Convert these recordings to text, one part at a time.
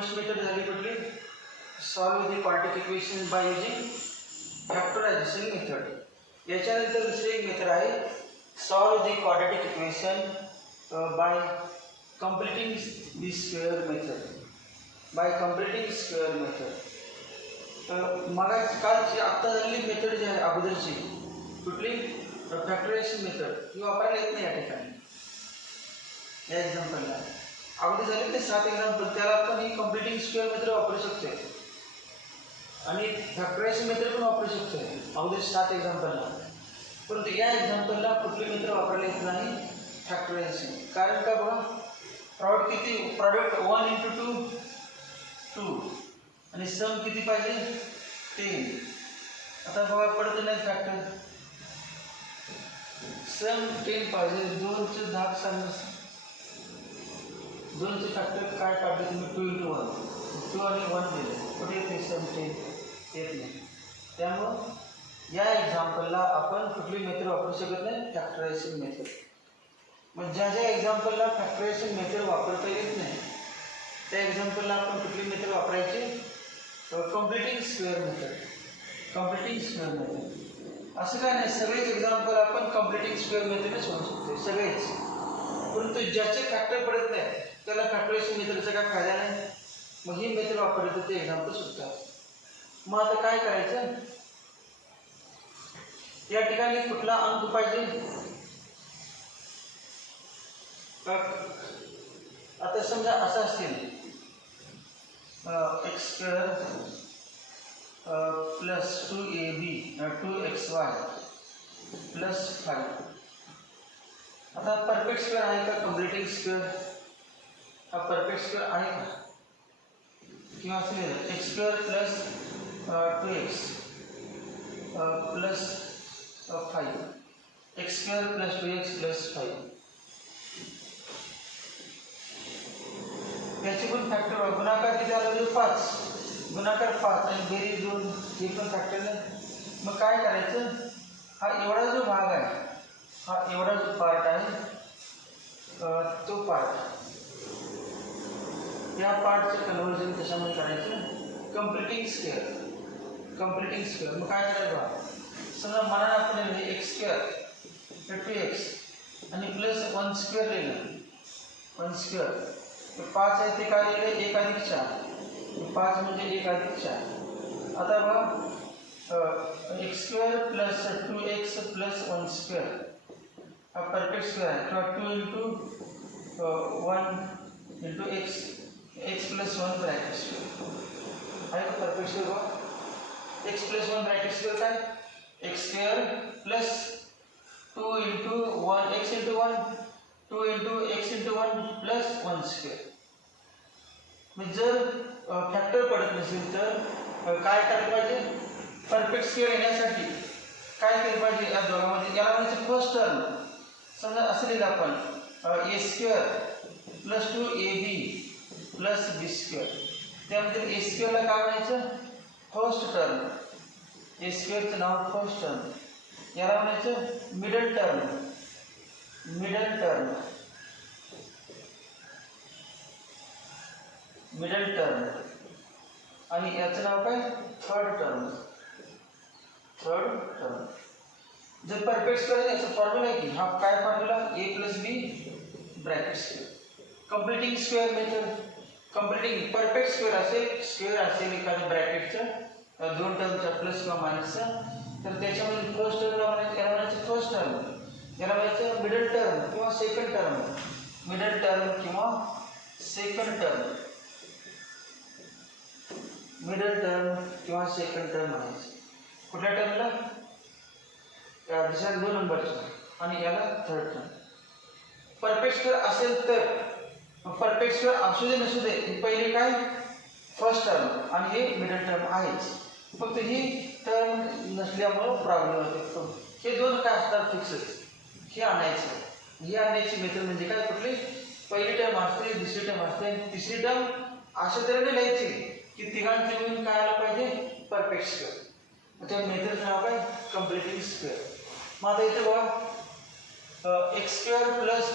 First method झाली कुठली, solve the quadratic equation by using factorisation method. याच्यानंतर दुसरी एक मेथड आहे solve the quadratic equation by completing the square method. Bye completing square method. मग कालची आत्ता झालेली मेथड जी आहे अगोदरची कुठली फॅक्टरायझेशन मेथड ही वापरायला येत नाही या ठिकाणी. या एक्झाम्पलला अगोदर झाले ते 7 एक्झाम्पल, त्याला आपण ही कंप्लीटिंग स्क्वेअर मेथड वापरू शकतो आणि फॅक्टरायझेशन मेथड पण वापरू शकतो अगोदर 7 एक्झाम्पलला. परंतु या एक्झाम्पलला कुठली मेथड वापरायला येत नाही, फॅक्टरायझेशन. कारण का बघा, प्रॉडक्ट किती, प्रॉडक्ट 1 × 2 2 आणि सम किती पाहिजे 10. आता बघा पडत नाही फॅक्टर, सम 10 पाहिजे. 2 चे 10 सांग, 2 चे फॅक्टर काय काढले तुम्ही, 2 × 1, 2 आणि 1 दिले, कुठे येते सम 10 येत नाही. त्यामुळं या एक्झाम्पलला आपण कुठली मेथड वापरू शकत नाही, फॅक्टरायझेशन मेथड. मग ज्या ज्या एक्झाम्पलला फॅक्टरायझेशन मेथड वापरता येत नाही त्या एक्झाम्पलला आपण कुठली मेथड वापरायची, completing square method. Completing square method. असं काय नाही, सगळेच एक्झाम्पल आपण कंप्लीटिंग स्क्वेअर मेथडने सोडू शकतो, सगळेच. परंतु ज्याचे फॅक्टर पडत नाही त्याला फॅक्टरायझेशन मेथडचा काय फायदा नाही. मग ही मेथड वापरली तर ते एक्झाम्पल सुटतात. मग आता काय करायचं, या ठिकाणी कुठला अंक पाहिजे. आता समजा असं असेल x² plus 2ab 2xy plus 5. आता परफेक्ट स्क्वेअर आहे का, कंप्लीटिंग स्क्वेअर हा परफेक्ट स्क्वेअर आहे का, किंवा असेल x² plus 2x plus 5, x² plus 2x plus 5. याचे पण फॅक्टर गुणाकार किती आला, 5 गुणाकार 5 आणि बेरीज 2 हे पण फॅक्टर नाही. मग काय करायचं, हा एवढा जो भाग आहे, हा एवढा जो पार्ट आहे तो पार्ट, या पार्टचं कन्व्हर्जन कशामध्ये करायचं, कंप्लीटिंग स्क्वेअर. कंप्लीटिंग स्क्वेअर मग काय करायचं, समजा मनाने आपण x² 2x आणि प्लस 1² लिहिलं, 1². 5 आहे ते काय लिहिलं, 1 + 4, 5 म्हणजे 1 + 4. आता बघा x² प्लस 2x प्लस 1² हा परफेक्ट स्क्वेअर आहे, किंवा 2 × 1 × x प्लस 1 ब्रॅकेट स्क्वेअर आहे का परफेक्ट स्क्वेअर. बघा x प्लस 1 ब्रॅकेट स्क्वेअर काय, x² plus 2 × 1 x × 1 2 × x × 1 plus 1². म्हणजे जर फॅक्टर पडत नसेल तर काय करायला पाहिजे, परफेक्ट स्क्वेअर येण्यासाठी काय केलं पाहिजे, या दोघांमध्ये याला म्हणजे फर्स्ट टर्म. समजा असं लिहिलं आपण a² plus 2ab plus b². त्यामध्ये a² ला काय म्हणायचं, फर्स्ट टर्म. a² चं नाव फर्स्ट टर्म. याला म्हणायचं middle term. Middle term, middle term. आणि याचं नाव काय, थर्ड टर्म. Third term. जर परफेक्ट स्क्वेअर याचा फॉर्म्युला आहे की हा काय formula, a + b bracket square. Completing square method. Completing perfect square असेल एखाद्या ब्रॅकेटचं 2 टर्मचा प्लस किंवा मायनसचा, तर त्याच्यामध्ये फर्स्ट टर्मला म्हणायचं फर्स्ट टर्म, याला म्हणायचं मिडल टर्म किंवा सेकंड टर्म. मिडल टर्म किंवा सेकंड टर्म. मिडल टर्म किंवा सेकंड टर्म म्हणायचं. कुठल्या टर्मला, या दिशा 2 नंबरचा, आणि याला थर्ड टर्म. परफेक्ट स्क्वेअर असेल तर, परफेक्ट स्क्वेअर असू दे नसू दे, पहिले काय फर्स्ट टर्म आणि हे मिडल टर्म आहेच. फक्त ही टर्म नसल्यामुळं प्रॉब्लेम होते. हे 2 काय असतात फिक्सच, हे आणायचं. ही आणण्याची मेथड म्हणजे काय, कुठली पहिली टर्म असते, दुसरी टर्म असते, तिसरी टर्म अशा तऱ्हेने लिहायची की तिघांचे मिळून काय आलं पाहिजे, परफेक्ट स्क्वेअर. त्या मेथडचं नाव काय, कंप्लीटिंग स्क्वेअर. मग आता इथे बघा x² प्लस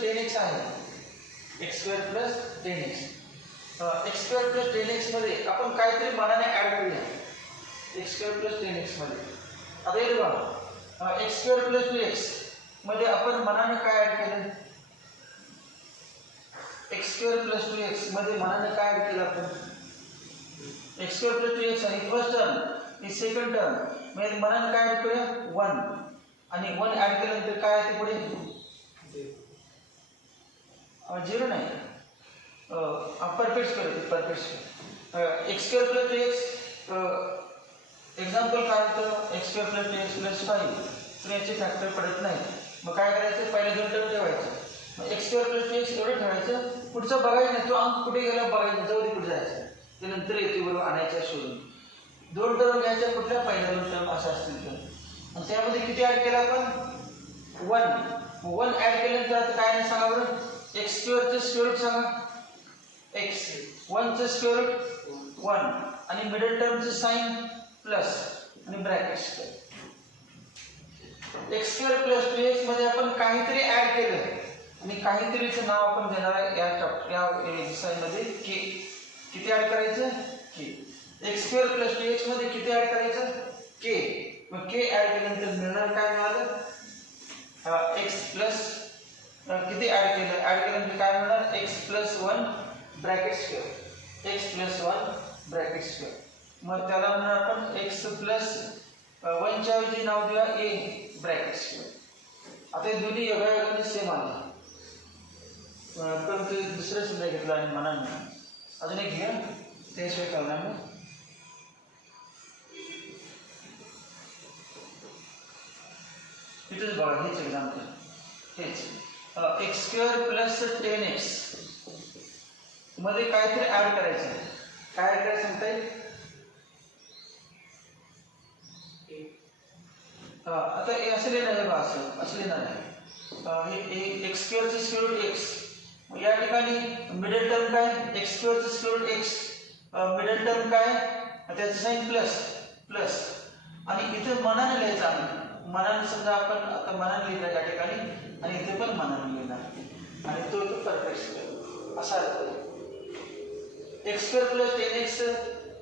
10x आहे, x² plus 10x. X square plus 10x मध्ये आपण काहीतरी मनाने ऍड करूया. एक्स स्क्वेअर प्लस 10x मध्ये आता हे बघा, एक्स स्क्वेअर प्लस 2x मध्ये आपण मनाने काय ऍड केलं? एक्स स्क्वेअर प्लस 2x मध्ये मनाने काय ऍड केलं आपण? एक्स स्क्वेअर प्लस 2x आणि फर्स्ट टर्म ही सेकंड टर्म म्हणजे मनाने काय ऍड करूया? 1 आणि 1 ऍड केल्यानंतर काय आहे ते पुढे? 0 नाही, perfect square, perfect square. X square plus 2x example काय होतं? X square plus 2x plus 5 तर याचे फॅक्टर पडत नाही. मग काय करायचं? पहिले दोन टर्म ठेवायचं. मग एक्स स्क्वेअर प्लस 2x एवढं ठेवायचं, पुढचं बघायचं नाही, तो अंक कुठे गेला बघायचं, जवळ पुढे जायचं, ते नंतर येते बरोबर आणायच्या शोधून. दोन टर्म घ्यायच्या, कुठल्या? पहिल्या दोन टर्म असं असतील तर. आणि त्यामध्ये किती ऍड केलं आपण? 1 ऍड केल्यानंतर आता काय नाही सांगा बरं? एक्स स्क्वेअरचं स्क्वेअर रूट सांगा. एक्स 1चं स्क्वेअर रूट 1 आणि मिडल टर्मचं साइन प्लस आणि bracket square. X square plus 2x मध्ये आपण काहीतरी ऍड केलं आणि काहीतरीचं नाव आपण देणार आहे या एक्सरसाइजमध्ये के. किती ऍड करायचं? के. एक्स स्क्वेअर प्लस 2x मध्ये किती ऍड करायचं? के. मग के ऍड केल्यानंतर मिळणार काय मिळालं? एक्स प्लस किती ऍड केलं? ऍड केल्यानंतर काय मिळणार? X plus 1 bracket square. X plus 1 bracket square. मग त्याला म्हणणार आपण एक्स प्लस 1 च्या ऐवजी नाव देऊया ए ब्रॅकेट स्क्वेअर. आता हे दोन्ही वेगळ्या सेम आले, परंतु दुसरं सुद्धा घेतलं आणि मनाने अजून एक घ्या, त्याशिवाय करणार नाही. इथेच बघा, हेच एक्झाम्पल, हेच एक्स स्क्वेअर प्लस 10x मध्ये काहीतरी ऍड करायचं. काय ऍड करायचं सांगता येईल? आता हे असं लिहिणार आहे बा, असं लिहिणार आहे. हे एक्स स्क्वेअरचं स्क्वेअर रूट एक्स. या ठिकाणी मिडल टर्म काय? एक्स स्क्वेअरचं square root X. Middle term काय? त्याचं साइन प्लस प्लस. आणि इथे मनाने लिहायचं आहे. मनाने समजा आपण आता मनाने लिहिलं या ठिकाणी आणि इथे पण मनाने लिहिणार आणि तो परफेक्ट स्क्वेअर असा आहे. X square plus 10x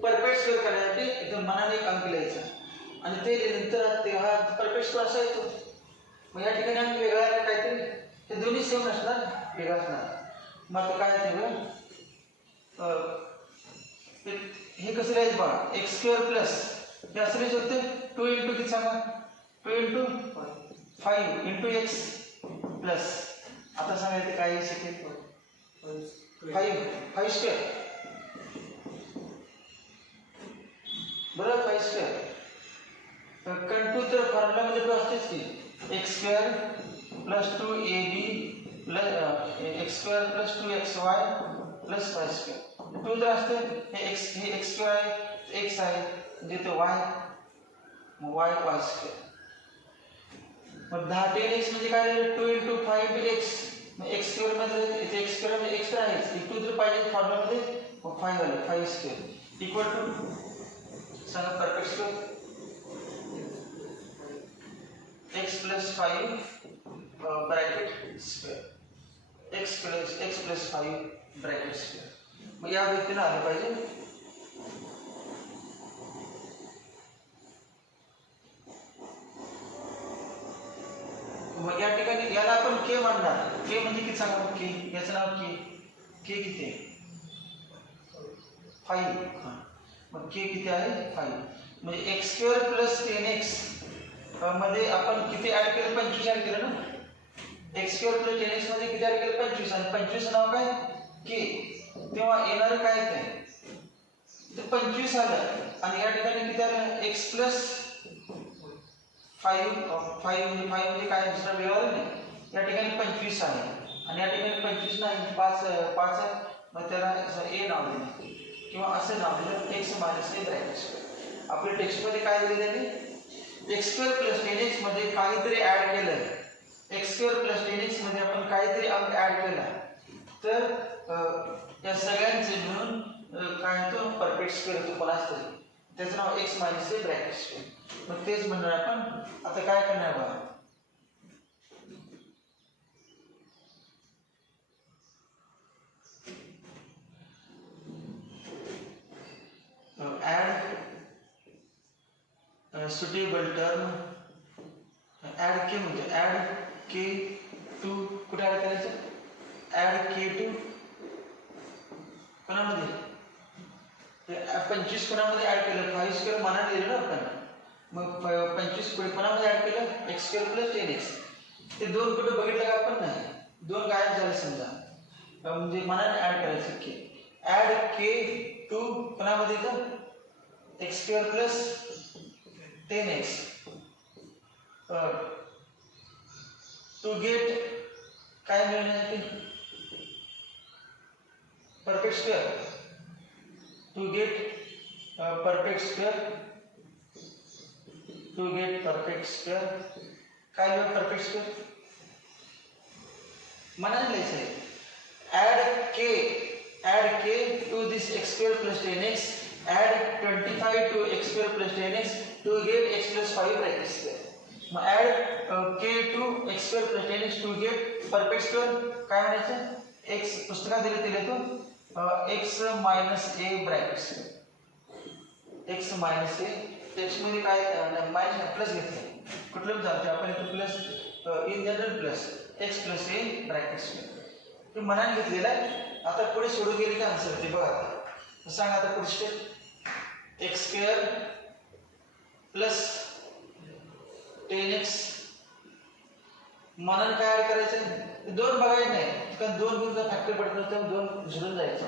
perfect square करण्यासाठी इथे मनाने एक अंक लिहायचा आणि ते नंतर तेव्हा परफेक्ट स्क्वेअर असा येतो. मग या ठिकाणी आम्ही वेगळा काहीतरी, हे दोन्ही सेम नसणार, वेगळा असणार. मग आता काय ते हे कसं लिहायचं बघा? एक्स स्क्वेअर प्लस हे असं लिहायचं होते 2 इंटू किती सांगा? 2 इंटू 5 इंटू एक्स प्लस. आता सांगायचं काय येऊ शकेल? 5 स्क्वेअर बरोबर. 5 स्क्वेअर कंटू तर फॉर्म्युलामध्ये तो असतेच की x square plus 2ab plus x square plus 2xy plus 5 square. 2 तर असते, हे एक्स स्क्वेअर आहे, एक्स आहे म्हणजे ते वाय, मग वाय स्क्वेअर. मग 10x म्हणजे काय झालं? 2 इंटू 5 इंटू एक्स. मग एक्स स्क्वेअर मध्ये इथे एक्स स्क्वेअर मध्ये एक्स तर आहेच, 2 जर पाहिजे फॉर्म्युलामध्ये मग 5 झालं. 5 स्क्वेअर इक्वल टू सांगा perfect square x plus 5 bracket square. X plus 5 bracket square. मग या व्यक्तीनं आलं पाहिजे. मग या ठिकाणी याला आपण के म्हणणार. के म्हणजे किती सांगा? के याचं नाव के. के किती आहे? 5. मग के किती आहे? 5. म्हणजे एक्स स्क्वेअर प्लस 10x मध्ये आपण किती ऍड केलं? 25 ऍड केलं ना. एक्स स्क्वेअर प्लस 10x मध्ये किती ऍड केलं? 25. आणि 25 नाव काय? के. तेव्हा येणार काय ते? 25 आलं आणि या ठिकाणी किती आलं? एक्स प्लस 5 म्हणजे काय दुसरा वेळ नाही. या ठिकाणी 25 आहे आणि या ठिकाणी 25 नाही, 5 आहे. मग त्याला ए नाव दिलं किंवा असं नाव दिलं एक्स मायनस ए ब्रॅकेट स्क्वेअर. आपल्या टेक्स्टमध्ये काय दिलं त्याने? एक्स स्क्वेअर प्लस 10x मध्ये काहीतरी ऍड केलं. एक्स स्क्वेअर प्लस 10x मध्ये आपण काहीतरी अंक ऍड केला तर या सगळ्यांचे मिळून काय होतो? परफेक्ट स्क्वेअर होतो. कोणाच तरी त्याचं नाव एक्स मायनस ए ब्रॅकेट स्क्वेअर. मग तेच म्हणणार आपण. आता काय करणार बघा? सुटेबल टर्म ॲड के म्हणजे ॲड के टू कुठे ॲड करायचं ॲड के टू कोणामध्ये 25 कोणामध्ये ॲड केलं 5 स्क्वेअर मनाने दिलं ना आपण मग 25 कोणामध्ये ॲड केलं x स्क्वेअर प्लस 10x ते दोन कुठे बघितलं का आपण नाही दोन गायब झाले समजा म्हणजे मनाने ॲड करायचं की ॲड के टू कोणामध्ये येतं x square plus 10x to get काय मिळण्यासाठी perfect square to get perfect square काय लिहू perfect square मनाने लिहायचं आहे add k to this x square plus 10x add 25 to x square plus 10x to get x plus 5 bracket square मग add k to x square plus 10x to get perfect square काय म्हणायचं x पुस्तकात दिले तो x minus a brackets x minus a मध्ये काय minus plus घेतलं कुठलं झालं आपण इथे plus in general plus x plus a brackets ते मनाने घेतलेलं आहे आता पुढे सोडून गेले का आन्सर ते बघा सांग आता पुढे step x square plus 10x मनाने काय ऍड करायचं दोन बघायचं नाही कारण दोन गुण जर फॅक्टर पडत नव्हतं दोन झुरून जायचं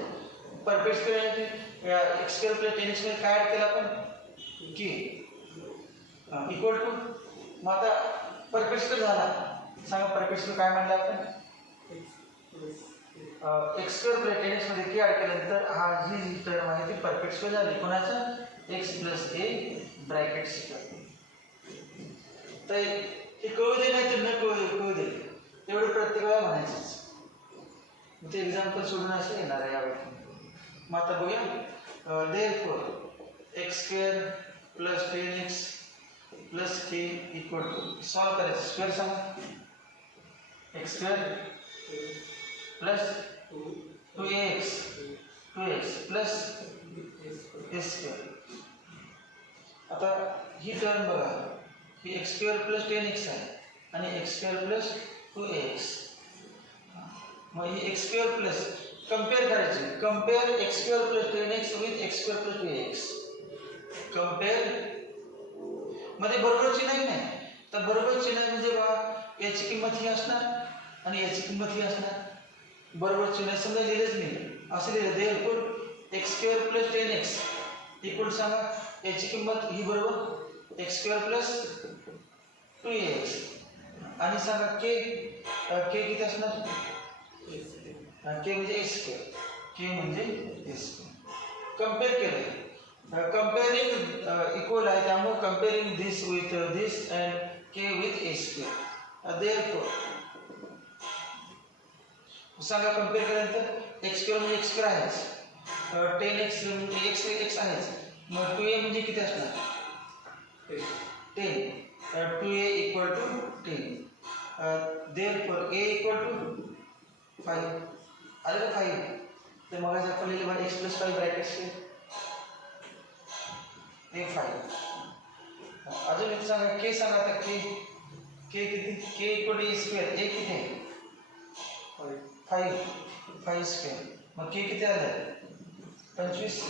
perfect square x square plus 10x मध्ये काय ऍड केलं आपण की इक्वल टू मग आता परफेक्ट स्क्वेअर झाला सांगा परफेक्ट स्क्वेअर काय म्हणलं आपण x स्क्वेअर प्लस 10x मध्ये की ऍड केल्यानंतर हा जी टर्म आहे ती परफेक्ट स्क्वेअर झाली कोणाचं x प्लस a ब्रॅकेट स्क्वेअर तर हे कळू दे नाही तर न कळू दे एवढं प्रत्येकाला म्हणायचंच ते एक्झाम्पल सोडून असं येणार आहे यावेळी मग आता बघूया therefore x square plus 10x plus k equal to solve करायचं स्क्वेअर सांगा x square plus 2x plus a square आता ही टर्म बघा ही x स्क्वेअर प्लस 10x आहे आणि x स्क्वेअर प्लस 2x मग ही x स्क्वेअर प्लस कंपेयर करायची compare x square plus 10x with x square plus 2x compare मध्ये बरोबर चिन्ह नाही तर बरोबर चिन्ह म्हणजे बघा याची किंमत ही असणार आणि याची किंमत ही असणार बरोबर चिन्ह समजा लिहिलंच नाही असं लिहिलं therefore x square plus 10x equal सांगा याची किंमत ही बरोबर x स्क्वेअर प्लस 2x आणि सांगा k किती असणार k म्हणजे a स्क्वेअर k म्हणजे a स्क्वेअर कंपेअर केलं कंपेअरिंग इक्वल आहे त्यामुळे comparing this with this and k with a square therefore सांगा कंपेअर केल्यानंतर x स्क्वेअर म्हणजे x स्क्वेअर आहेच 10x म्हणजे x आहेच मग 2a म्हणजे किती असणार 10 2a equal to 10 therefore a equal to 5 आलं का 5 तर मग आपण लिहिले बघा x plus 5 ब्रॅकेट्स हे 5 अजून एक सांगा k सांगा आता k किती k equal to a square a किती आहे 5 स्क्वेअर मग k किती आलं 25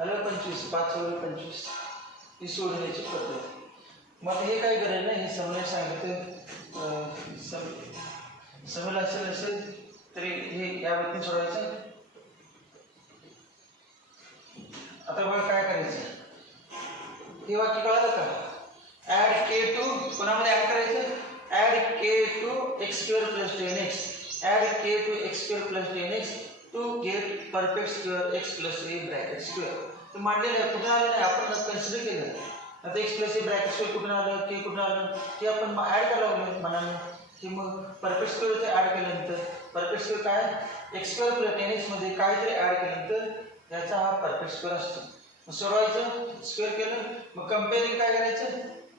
आलं 25 5 वर 25 ही सोडण्याची पद्धत मग हे काय गरज नाही हे समजायला सांगितलं समजलं असेल तरी हे या व्यक्तीने सोडवायचं आता बघा काय करायचं हे वाक्य कळालं का ऍड k टू कोणामध्ये ऍड करायचं add k to x square plus 10x add k to x square plus 10x to get perfect square x प्लस a ब्रॅकेट स्क्वेअर तर मांडलेलं आहे कुठं आलं नाही आपण कन्सिडर केलं आता x प्लस a ब्रॅकेट स्क्वेअर कुठून आलं k कुठून आलं ते आपण ऍड करावं लागलं मनाने की मग परफेक्ट स्क्वेअरचं ऍड केल्यानंतर परफेक्ट स्क्वेअर काय x स्क्वेअर प्लस 10x मध्ये काहीतरी ऍड केल्यानंतर याचा हा परफेक्ट स्क्वेअर असतो मग सोडवायचं स्क्वेअर केलं मग कंपेअरिंग काय करायचं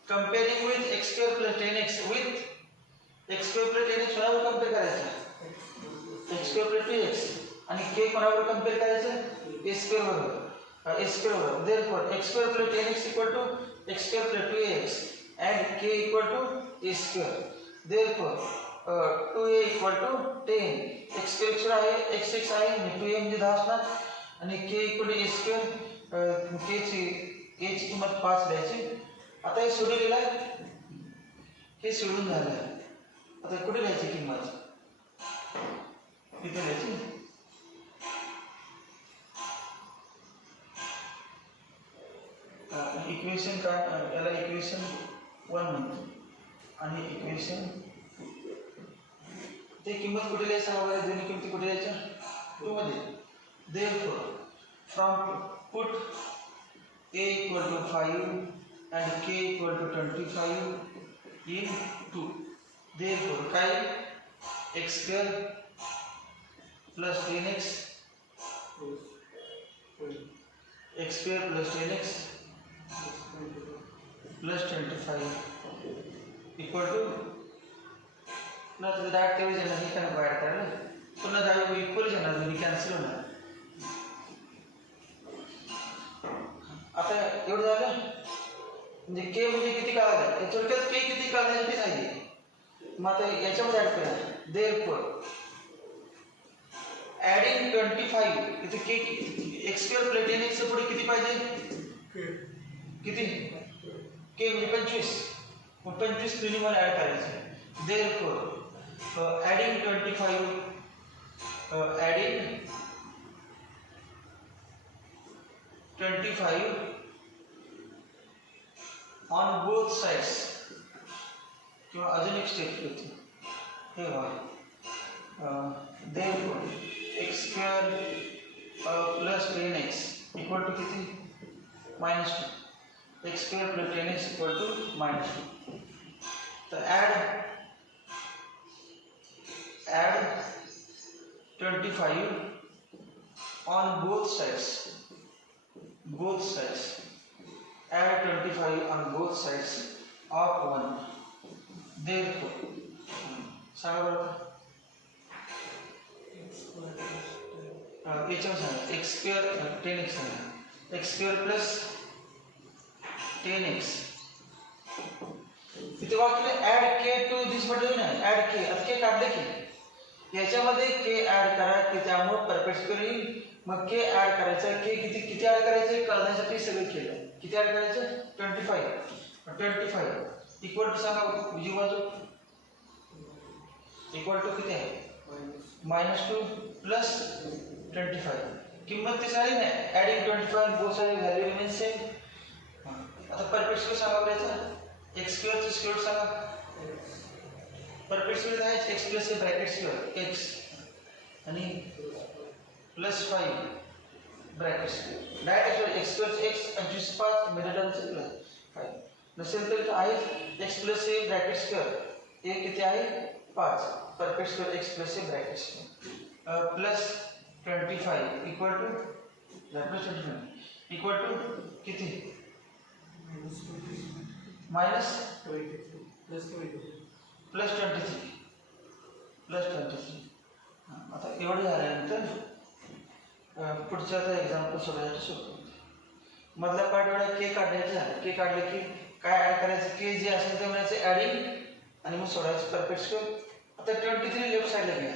comparing with x square plus 10x with x square plus 10x कोणावर कंपेअर करायचं x स्क्वेअर प्लस 2x आणि k कोणावर कंपेअर करायचं a स्क्वेअर बरोबर a स्क्वेअर बरोबर therefore x square plus 10x equal to x square plus 2ax and k equal to a square. Therefore 2a equal to 10. x square आहे x x आहे आणि 2a म्हणजे 10 असणार आणि k equal to a square. k ची किंमत 5 द्यायची. आता हे सोडवलेलं आहे, हे सोडून झालं आहे. आता कुठे लिहायची किंमत, इथे लिहायची. इक्वेशन काय, याला इक्वेशन 1 म्हणतो आणि इक्वेशन ते किंमत कुठे लिहायचं हवं, दोन्ही किमती कुठे लिहायच्या 2 मध्ये. Therefore from put a equal to 5 and k equal to 25 in 2. Therefore काय x square plus 10x x square plus 10x plus 25 equal to ना तर डायरेक्ट तेवढे येणार, हे काय बाहेर काढलं पुन्हा डायरेक्ट इक्वल येणार, दोन्ही कॅन्सल होणार. आता एवढं झालं म्हणजे के म्हणजे किती काढायचं, थोडक्यात के किती काढण्यासाठी सांगितले. मग आता याच्यामध्ये ऍड करा. Therefore ऍडिंग 25 इथे के x स्क्वेअर प्लस 10x पुढे किती पाहिजे, किती के म्हणजे 25, मग 25 दोन्ही मला ऍड करायचं. Therefore adding 25 adding 25 on both sides किंवा अजून एक स्टेप होती हे बघा. Therefore x square plus 10x equal to किती -2. x square plus 10x equal to -2. तो add 25 on both sides add 25 on both sides of 1. Therefore सांगा बरं याच्यावर सांगा x square 10x सांगा x square plus 10x इथे वाक्य add k to this button ना ऍड के आता के काढले की याच्यामध्ये के ऍड करा की त्यामुळे परफेक्ट स्क्वेअर येईल. मग के ऍड करायचा, के किती ऍड करायचे कळण्यासाठी सगळं केलं. किती ऍड करायचं 25 इक्वल टू सांगा उजवी बाजू इक्वल टू किती आहे -2 प्लस 25 किंमत ती झाली ना adding 25 both side value remain same. आता परफेक्ट स्क्वेअर सांगा बरं x स्क्वेअर ची स्क्वेअर सांगा. परफेक्ट स्क्वेअर आहे x plus bracket square x आणि plus 5 bracket square direct x square x 25 5 middle टर्मचे प्लस 5 नसेल तर आहे x प्लस a ब्रॅकेट स्क्वेअर a किती आहे 5 परफेक्ट स्क्वेअर x प्लस a bracket square plus 25 equal two plus 25 equal to किती माइनस प्लस 23 आता एवढं झाल्यानंतर पुढचं आता एक्झाम्पल सोडवायचं सोपं. मधला पार्ट एवढा के काढायचं झालं. के काढलं की काय ऍड करायचं, के जे असेल ते म्हणायचं ऍडिंग आणि मग सोडायचं परफेक्ट स्क्वेअर. आता 23 लेफ्ट साईडला घ्या.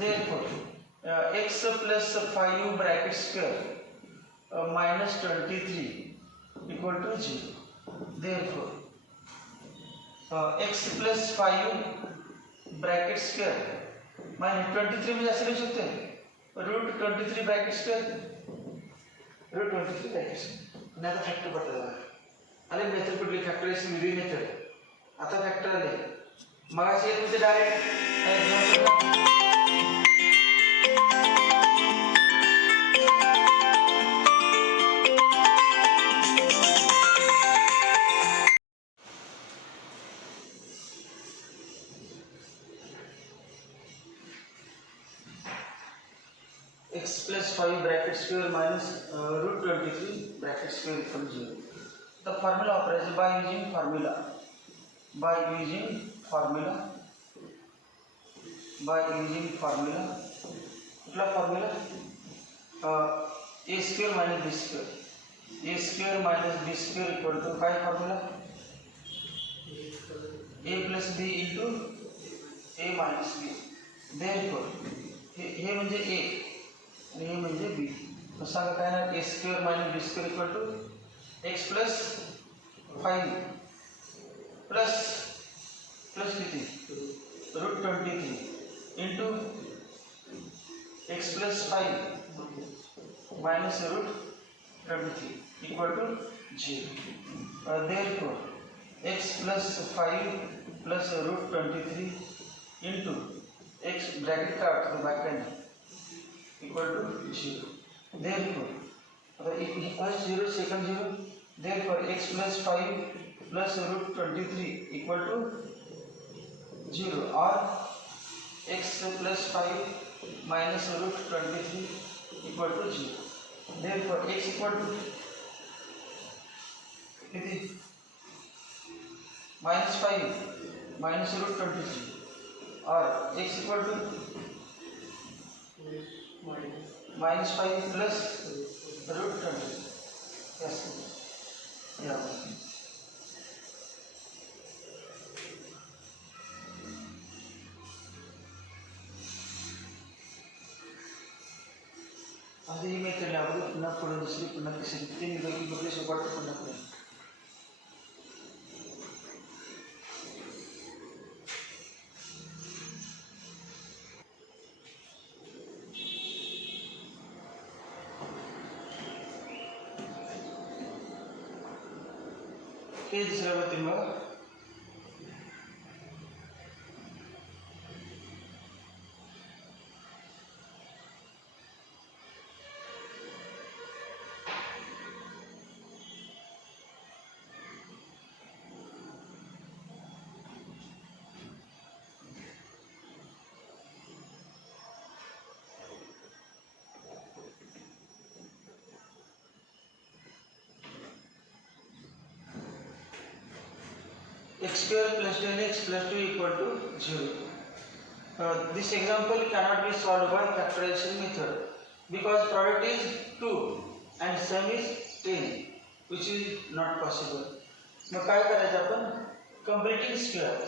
Therefore x plus 5 bracket square minus 23 equal to 0. Therefore x plus 5 bracket square minus 23 म्हणजे असं लिहू शकतो √23 ब्रॅकेट स्क्वेअर √23 ब्रॅकेट स्क्वेअर. आणि आता फॅक्टर बदलला आले मेथड कुठली फॅक्टरायझेशन वेगळी मेथड. आता फॅक्टर आले मग असे तुमचे direct x plus 5 bracket square minus √23 bracket square equal to 0. The formula operates by using formula कुठला formula a square minus b square a square minus B square equal to काय formula a plus b into a minus b. Therefore हे म्हणजे ए आणि हे म्हणजे बी. मग सांगा काय ना A square minus B square equal to X plus 5 plus किती √23 into X plus 5 minus √23 equal to 0. Therefore X plus 5 plus √23 into X bracket काढतो बाकीने इक्वल टू 0. देअरफॉर आता first 0 second 0. Therefore X plus 5 plus √23 equal to 0 और X plus 5 minus √23 equal to 0. Therefore X equal to किती -5 minus √23 और x equal to -5 plus √23. Yes या अभी मैं चले आगे पुनः पुढे दुसरी पुनः तिसरी 3 पैकी कुठली सोबत पुन्हा पुढे. हे दुसऱ्या बाबतीत बघा x square plus 10x plus 2 equal to 0. This example cannot be solved by factorization method because product is 2 and sum is 10, which is not possible. मग काय करायचं आपण completing square.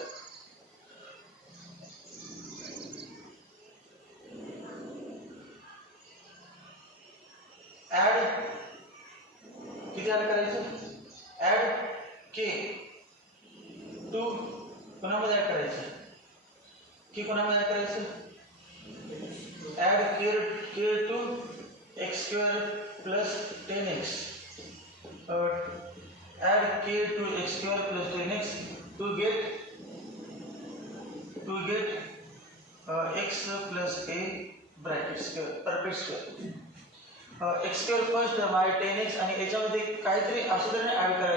add किती ऍड करायचं add k टू कोणामध्ये add करायचं की कोणामध्ये ऍड करायचं add k to x square plus 10x add k to x square plus 10x to get x plus A bracket square perfect square. X square first term आहे 10x आणि याच्यामध्ये काहीतरी असं तरी ऍड करा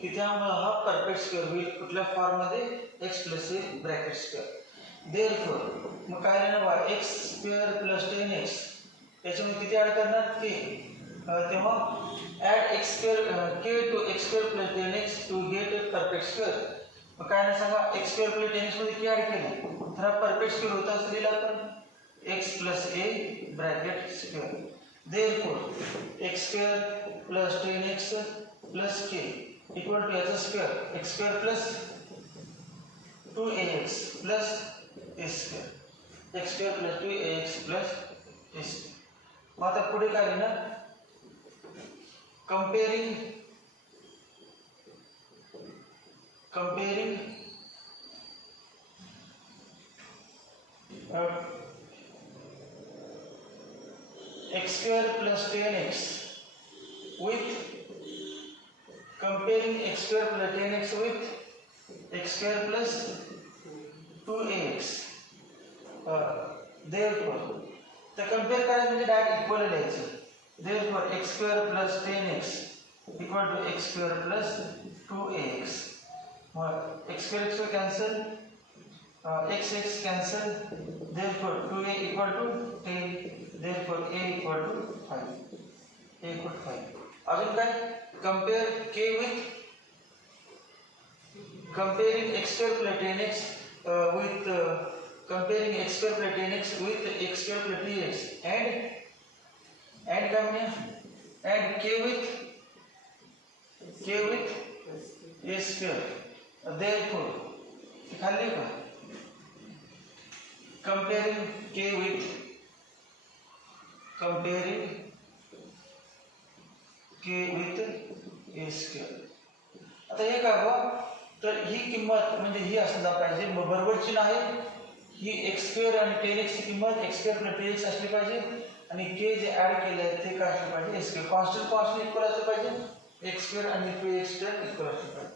की त्यामुळे हा परफेक्ट स्क्वेअर होईल कुठल्या फॉर्म मध्ये x प्लस ए ब्रॅकेट स्क्वेअर. देअरफॉर मग काय राहणार एक्स स्क्वेअर प्लस 10x याच्यामध्ये किती ऍड करणार k तेव्हा add x square k to x square plus 10x to get perfect square. मग काय नाही सांगा एक्स स्क्वेअर प्लस 10x मध्ये किती ऍड केलं तर हा परफेक्ट स्क्वेअर होता असलेला आपण x plus A bracket square. Therefore x square plus 10x plus k equal to याचा square x square plus 2ax plus ए square x square plus 2ax plus ए square. मग आता पुढे काय लिहिणार comparing X square plus 10x with comparing x square plus 10x with x square plus 2ax. Therefore the compare करायचं म्हणजे direct equal लिहायचं. Therefore x square plus 10x equal to x square plus 2ax. मग x square cancel x cancel. Therefore 2a equal to 10. Therefore a equal to 5. a equal to 5. अजून काय compare k with comparing x square plus 10x with comparing x square plus 10x with x square plus 2x and काय म्हणूया and k with k with a square. Therefore खाली का comparing k with a square. आता हे काय बघा, तर ही किंमत म्हणजे ही असला पाहिजे बरोबर चिन्ह आहे. ही x स्क्वेअर आणि 10x ची किंमत x स्क्वेअर प्लस 10x असली पाहिजे आणि k जे ऍड केले आहे ते काय असले पाहिजे x स्क्वेअर कॉन्स्टंट इक्वल असले पाहिजे x स्क्वेअर आणि 2x स्क्वेअर इक्वल असले पाहिजे.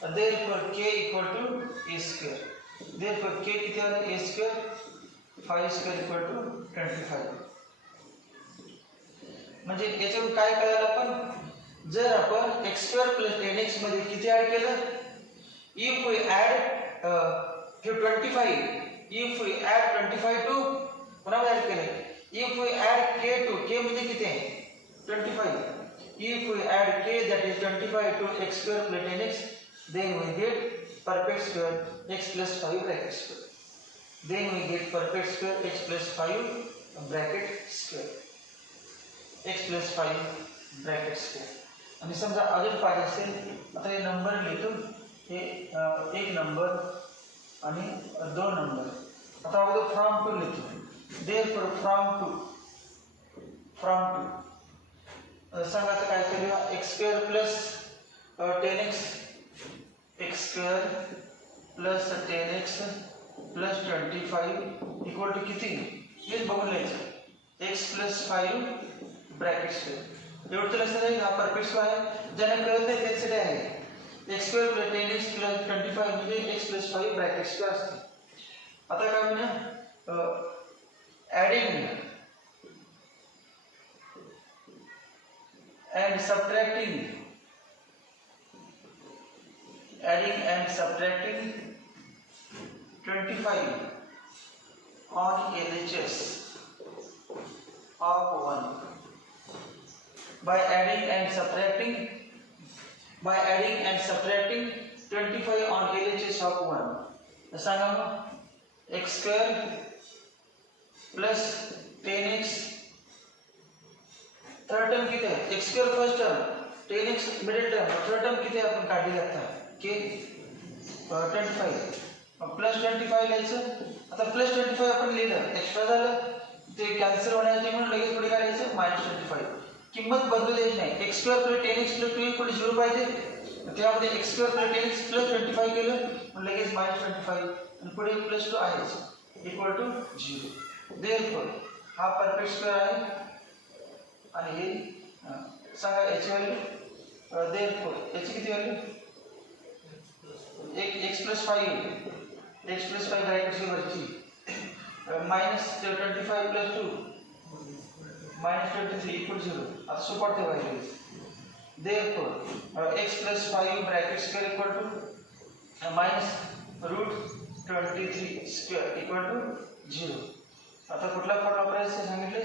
Therefore k equal to a square. Therefore k किती आला a square 5 square equal to 25. म्हणजे याच्यावरून काय कळालं आपण, जर आपण x square plus 10x मध्ये किती ऍड केलं, if we add 25 to पुन्हा ऍड केलं, if we add k to k म्हणजे किती आहे 25, if we add k that is 25 to x square plus 10x, then we get perfect square x plus 5 bracket square. Then we get perfect square x plus 5 bracket square. x plus 5 bracket square. आणि समजा अजून पाहिजे असेल, आता हे number लिहितो, हे एक नंबर आणि दोन नंबर. आता अगोदर फ्रॉम टू लिहितो. Therefore from to सांगा आता काय करूया, x square plus 10x x square plus 10x plus 25 equal to किती, हे बघून लिहायचं x plus 5 ब्रॅकेट स्क्वेअर. एवढं तर लक्षात आहे, हा परफेक्ट स्क्वेअर आहे, ज्यांना कळत नाही त्यांच्यासाठी आहे. x square plus 10x plus 25 म्हणजे x plus 5 ब्रॅकेट स्क्वेअर असते. आता काय म्हणूया, adding and subtracting 25 on LHS of 1 by adding and subtracting 25 on LHS of 1. सांगा मग x square plus 10x third term किती आहे, x square first term 10x middle term third term किती आपण काढली आता k 25 प्लस 25 लिहायचं. आता प्लस 25 आपण लिहिलं, एक्स्ट्रा झालं ते कॅन्सल होण्याचे म्हणून लगेच पुढे काय लिहायचं -25. किंमत बदलू द्यायची नाही, x square plus 10x plus 2 equal 0 पाहिजे, त्यामध्ये x square plus 10x plus 25 केलं म्हणजे लगेच -25 आणि पुढे प्लस 2 आहेच इक्वल टू 0. देअरफॉर हा परफेक्ट स्क्वेअर आहे आणि हे सांगा याची व्हॅल्यू, देअरफॉर याची किती व्हॅल्यू, x plus 5 ब्रॅकेटची वरची -25 plus 2 -23 इक्वल 0. आता सुपट ते value. Therefore x plus 5 bracket square equal to -√23 square equal to 0. आता कुठला फॉर्म वापरायचं सांगितले,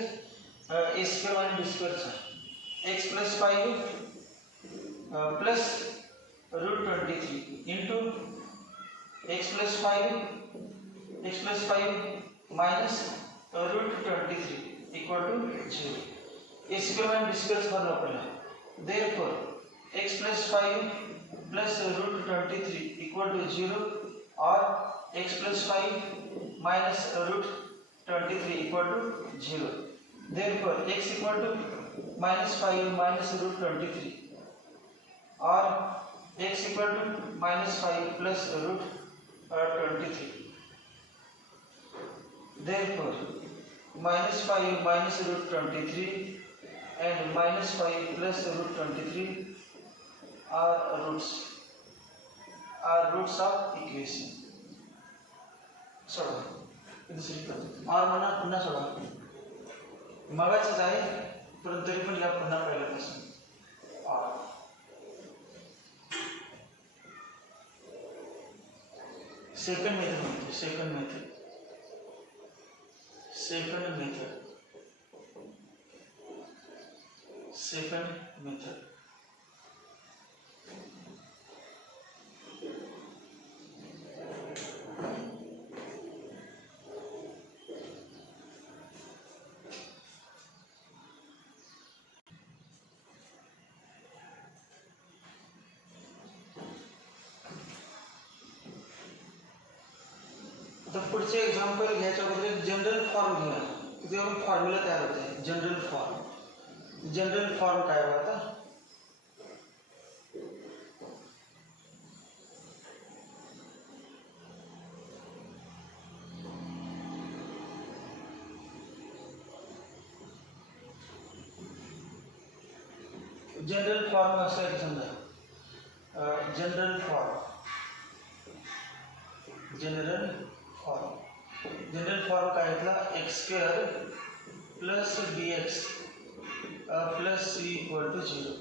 a स्क्वेअर आणि b स्क्वेअरचा. x plus 5 plus √23 into x plus 5 minus √23 equal to 0. a square and b square form वापरला. Therefore x plus 5 plus √23 equal to 0 or x plus 5 minus √23 equal to 0. Therefore x equal to -5 minus √23 or x equal to -5 plus √23. Therefore -5 minus √23 and -5 plus √23 are roots of equation. सोडा दुसरी और म्हणा पुन्हा सोडा, मगाच आहे परंतु तरी पण या पुन्हा पहिल्यापासून और second method. आता पुढचे एक्झाम्पल घ्यायच्या अगोदर एक जनरल फॉर्म घेऊया, त्याच्यावरून फॉर्म्युला तयार होते. जनरल फॉर्म काय होता? जनरल फॉर्म असं आहे समजा, जनरल फॉर्म काय घेतला? x² plus bx plus c equal to 0.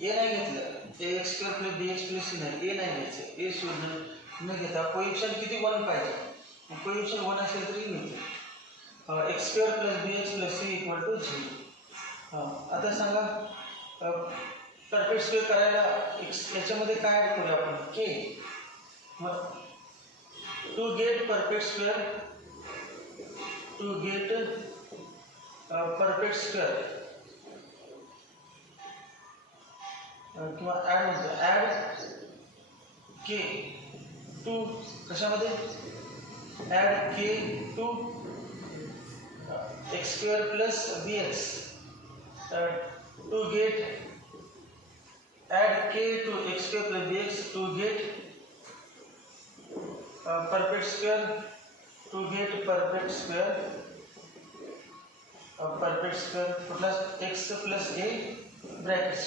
A नाही घेतलं, ax² plus bx plus c नाही, ए नाही घ्यायचं. ए शोधणं न घेता कोएफिशिएंट किती 1 पाहिजे. कोएफिशिएंट 1 असेल तरी मिळते. x² plus bx plus c equal to 0. आता सांगा परफेक्ट स्क्वेअर करायला याच्यामध्ये काय ॲड करूया आपण? K. To get perfect square किंवा ॲड म्हणतो, ॲड के टू कशामध्ये? Add k to x² plus bx to get add k to x² plus bx to get perfect square plus x plus a bracket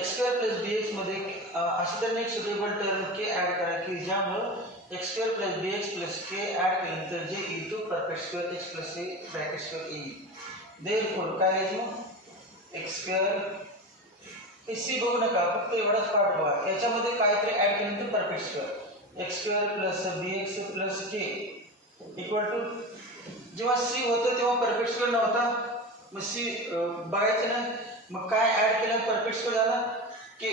x² plus bx मध्ये अशी तर एक suitable term k add करा की ज्यामुळे x² plus bx plus k add केल्यानंतर जे into perfect square x plus a bracket square येईल. देअरफॉर काय आहे मग x² हे सी बघू नका, फक्त एवढाच पार्ट बघा. याच्यामध्ये काहीतरी ॲड केल्यानंतर perfect square x² plus bx plus k equal to, जेव्हा सी होतं तेव्हा परफेक्ट स्क्वेअर नव्हता, मग सी बघायचं ना. मग काय ॲड केलं? परफेक्ट स्क्वेअर झाला k.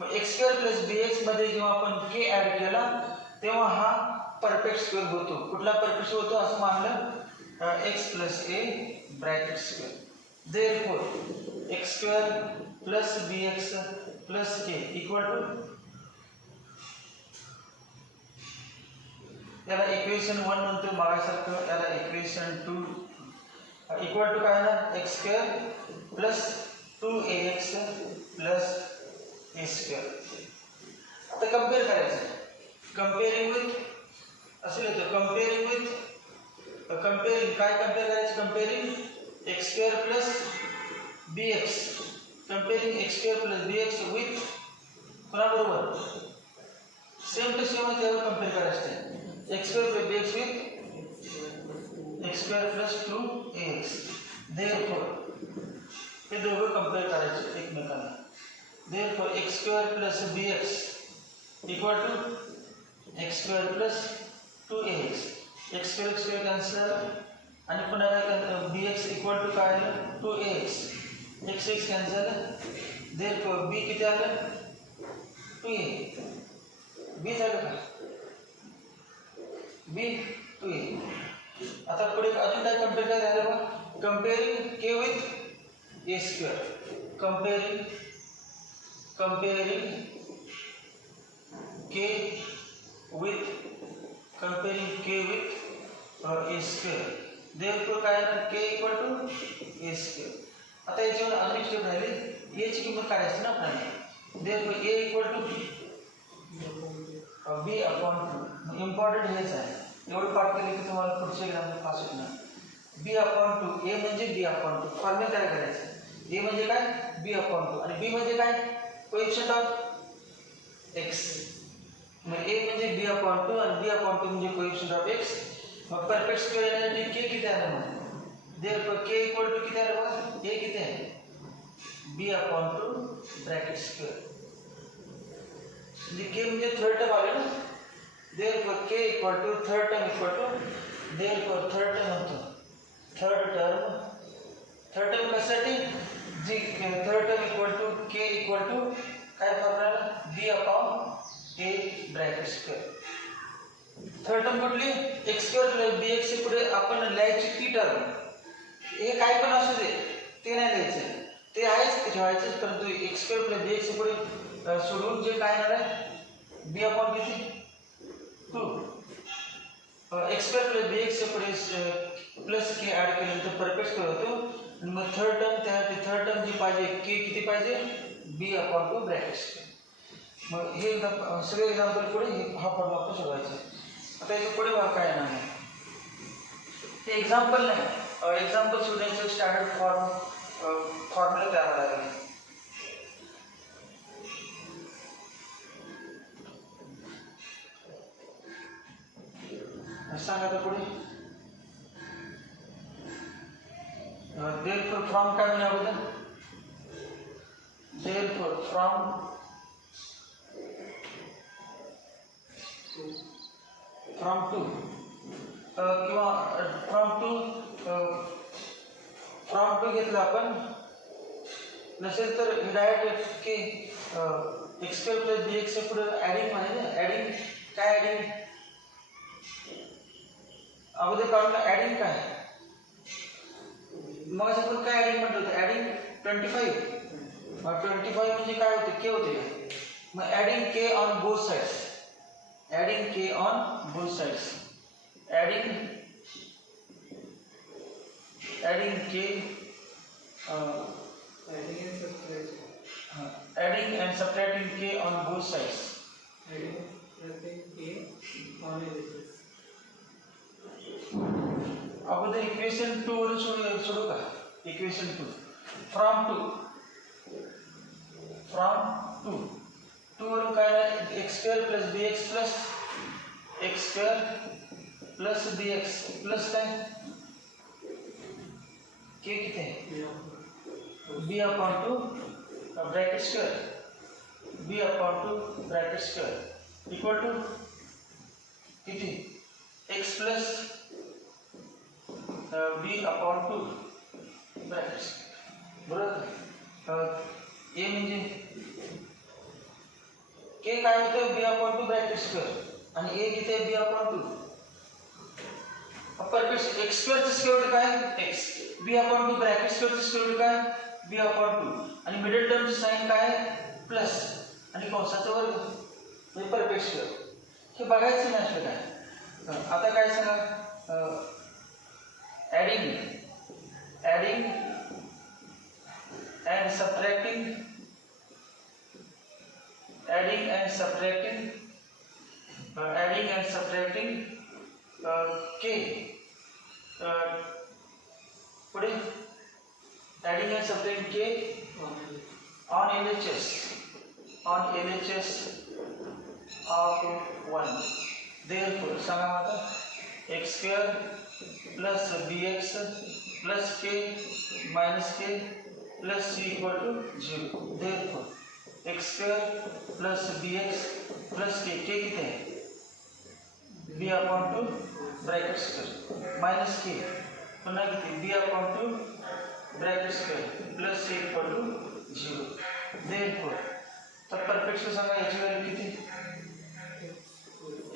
मग x² प्लस bx मध्ये जेव्हा आपण k ॲड केला तेव्हा हा परफेक्ट स्क्वेअर होतो. कुठला परफेक्ट स्क्वेअर होतो असं मानलं? x plus a bracket square. Therefore x² plus bx plus k equal to, याला इक्वेशन 1 म्हणतो मागासारखं, याला इक्वेशन 2 इक्वल टू काय ना? x² plus 2ax plus a². आता कम्पेअर करायचं. कंपेअरिंग विथ असं लिहितो, कंपेअरिंग काय कम्पेअर करायचं? Comparing x² plus bx, comparing x² plus bx with कोणाबरोबर? सेम टू सेम त्यावर कम्पेअर करायचं. x² plus bx with x² plus 2ax. Therefore हे दोघं कम्पेअर करायचे एकमेकांना. Therefore x² plus bx equal to x² plus 2ax. x² cancel आणि पुन्हा काय? bx इक्वल टू काय आलं? 2ax. x cancel. Therefore b किती आलं? 2a. b झालं का? b 2a. आता पुढे अजून काय कम्पेअर करायला बघा? Comparing k with a². Comparing k with a². Therefore काय आहे? k equal to a². आता याच्यावर अजून एक स्टेप राहिली, a ची किंमत काढायची ना आपल्याला. Therefore a equal to b upon 2. Important हेच आहे, एवढं पाठ केलं की तुम्हाला पुढच्या एक्झामला पास होणार. b अपॉन 2, a म्हणजे b अपॉन 2. फॉर्म्युला काय करायचं? a म्हणजे काय? b अपॉन 2 आणि b म्हणजे काय? Coefficient of x. मग a म्हणजे b अपॉन 2 आणि b अपॉन 2 म्हणजे कोएफिशिएंट ऑफ x. मग परफेक्ट स्क्वेअर येण्यासाठी k किती आलं मग? देअरफॉर k इक्वल टू किती आलं मग? a किती आहे? b upon 2 bracket square. म्हणजे k म्हणजे थर्ड टर्म आले ना. Therefore k equal to third term equal to, therefore third term होतो. थर्ड टर्म कशासाठी? जी third term equal to k equal to काय formula? b upon a bracket square. Third term कुठली? x² plus bx ची पुढे आपण लिहायची ती टर्म. हे काय पण असू दे ते नाही लिहायचं, ते आहेच ठेवायचं, परंतु x² प्लस bx पुढे सोडून जे काय येणार आहे? b अपॉन किती? 2. X square plus B X plus के ॲड केल्यानंतर परफेक्ट स्क्वेअर होतो. आणि मग थर्ड टर्म जी पाहिजे के किती पाहिजे बी अपॉन टू ब्रॅकेट स्क्वेअर. मग हे सगळे एक्झाम्पल पुढे हा फॉर्म आपण सोडवायचा. आता याच्या पुढे काय येणार नाही ते एक्झाम्पल नाही, एक्झाम्पल शोधण्याचं स्टँडर्ड फॉर्म्युला तयार करायला लागेल. सांगा तर पुढे therefore from काय म्हणे अगोदर therefore from to किंवा from to घेतलं आपण नसेल तर डायरेक्ट की x square plus B x पुढे ॲडिंग म्हणे ना. ॲडिंग काय ॲडिंग अगोदर काढून ॲडिंग काय मग आपण काय ॲडिंग म्हणतो होतं ॲडिंग 25 म्हणजे काय होते के होते. मग adding K on both sides adding K on both sides adding K adding and subtracting k on both sides. अगोदर इक्वेशन 2 वरून सोडू का. इक्वेशन 2 फ्रॉम 2 वरून काय आहे X square plus B X plus B X plus काय K किती आहे B upon two bracket square B upon two bracket square equal to किती X plus B upon two bracket square बरोबर. A म्हणजे K काय होतं B upon two bracket square आणि A किती आहे B upon two perfect X स्क्वेअरचं square root काय X B upon two bracket स्क्वेअरचं स्क्वेअर रूट काय बी अपॉन टू आणि मिडल टर्मचं साइन काय प्लस आणि कंसाचा वर्ग म्हणजे परफेक्ट स्क्वेअर. हे बघायचं नाही असलं काय. आता काय सांगा ॲडिंग अँड सबट्रॅक्टिंग के पुढे adding and subtracting k on LHS of 1. Therefore सांगा आता x square plus bx plus k minus k plus c equal to 0. Therefore x square plus bx plus k किती आहे b upon 2 bracket square minus k पुन्हा किती b upon 2 bracket square plus c equal to 0. Therefore तर perfect सांगा याची value किती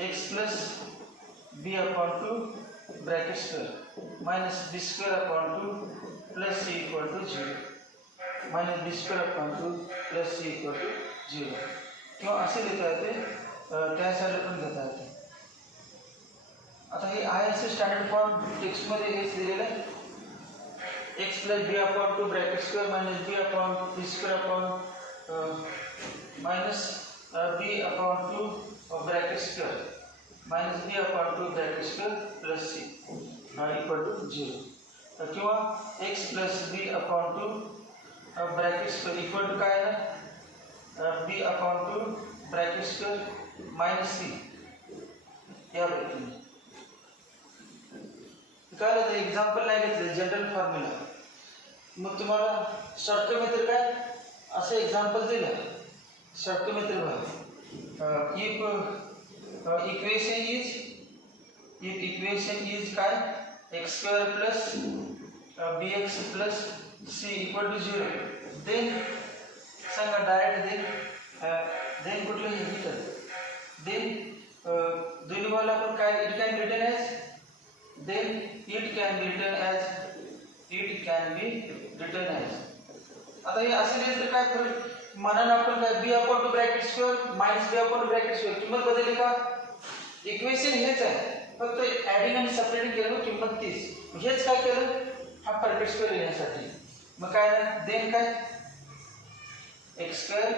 x plus b upon 2 bracket square minus b square upon 2 plus c equal to 0 minus b square upon 2 plus c equal to 0 किंवा असे लिहिता येते त्या साईडला पण घेता येते. आता हे आहे असे स्टँडर्ड फॉर्म टेक्स्टमध्ये हेच दिलेलं आहे x plus b upon 2 bracket square minus b upon b square upon minus b upon 2 bracket square minus b upon 2 bracket square plus c equal to 0 किंवा x plus b upon 2 bracket square equal to काय आहे b upon 2 bracket square minus c या पद्धतीने काय होतं example नाही घेतलं general formula. मग तुम्हाला शॉर्टकट मेथड काय असं एक्झाम्पल दिलं शॉर्टकट मेथड बघा इफ इक्वेशन इज काय x square plus bx plus c equal to 0 then सांगा डायरेक्ट देन कुठलं हे तर देन दोन्ही मला आपण काय it can return as then it can be written as आता हे असे लिहिलं तर काय फरक मानानं आपण काय b upon 2 bracket square minus b upon 2 bracket square किंमत बदलली का इक्वेशन हेच आहे फक्त ॲडिंग आणि सेपरेटिंग केलं मग किंमत 30. हेच काय केलं हा परफेक्ट स्क्वेअर लिहिण्यासाठी. मग काय देन काय X square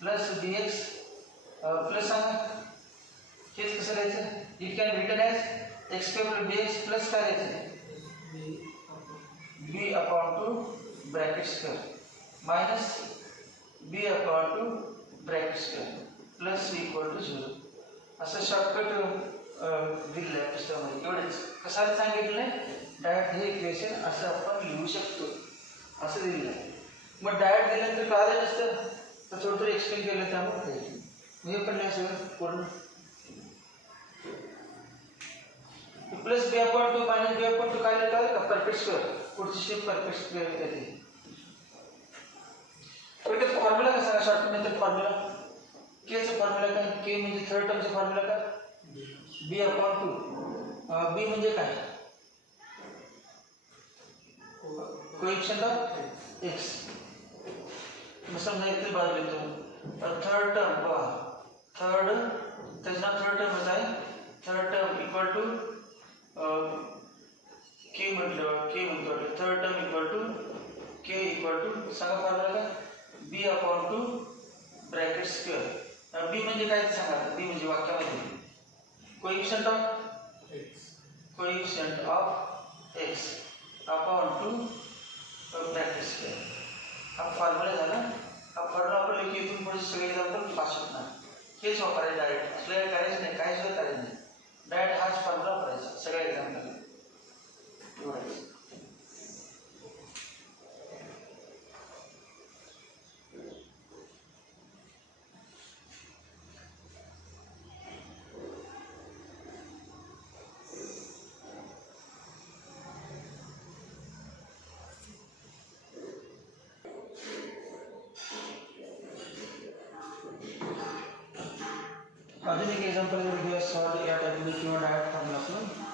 plus B X plus सांगा हेच कसं लिहायचं. It can written as X square plus B X plus काय लिहायचं B upon two bracket square minus B upon two bracket square plus equal to 0. असं shortcut दिलेलं आहे पुस्तकामध्ये. एवढंच कशाला सांगितलं आहे डायरेक्ट हे इक्वेशन असं आपण लिहू शकतो असं दिलेलं आहे. मग डायरेक्ट दिल्यानंतर कळालं नसतं तर थोडं थोडं एक्सप्लेन केलं त्यामुळे हे पण नाही सगळं पूर्ण plus B upon to minus B upon to काय कळलं का परफेक्ट स्क्वेअर. पुढची शेप परफेक्ट स्क्वेअर येते. थोडक्यात फॉर्म्युला कसा शॉर्टकट नंतर फॉर्म्युला केचा फॉर्म्युला काय के म्हणजे थर्ड टर्मचा फॉर्म्युला काय बी अपॉन टू बी म्हणजे काय कोएफिशिएंट ऑफ एक्स. मग समजा इथे बाजू घेतो थर्ड टर्म थर्ड त्याचं नाव थर्ड टर्मच आहे. Third term equal to k म्हणतो third term equal to k equal to सांगा फॉर्म्युला काय b upon two bracket square. B म्हणजे काय सांगा बी म्हणजे वाक्यामध्ये coefficient of x upon two bracket square. हा फॉर्म्युला झाला. हा फॉर्म्युला आपण लिखी इथून पुढे सगळे एक्झाम्पल पास होणार. हेच वापरायचं डायरेक्ट आपल्याला करायचं नाही काय सुद्धा करायचं नाही. डायरेक्ट हाच फॉर्म्युला वापरायचा सगळ्या एक्झाम्पल एवढंच. अजून एक एक्झाम्पल घेऊया सॉल्व या टाईपने किंवा डायरेक्ट फॉर्म्युला आपण example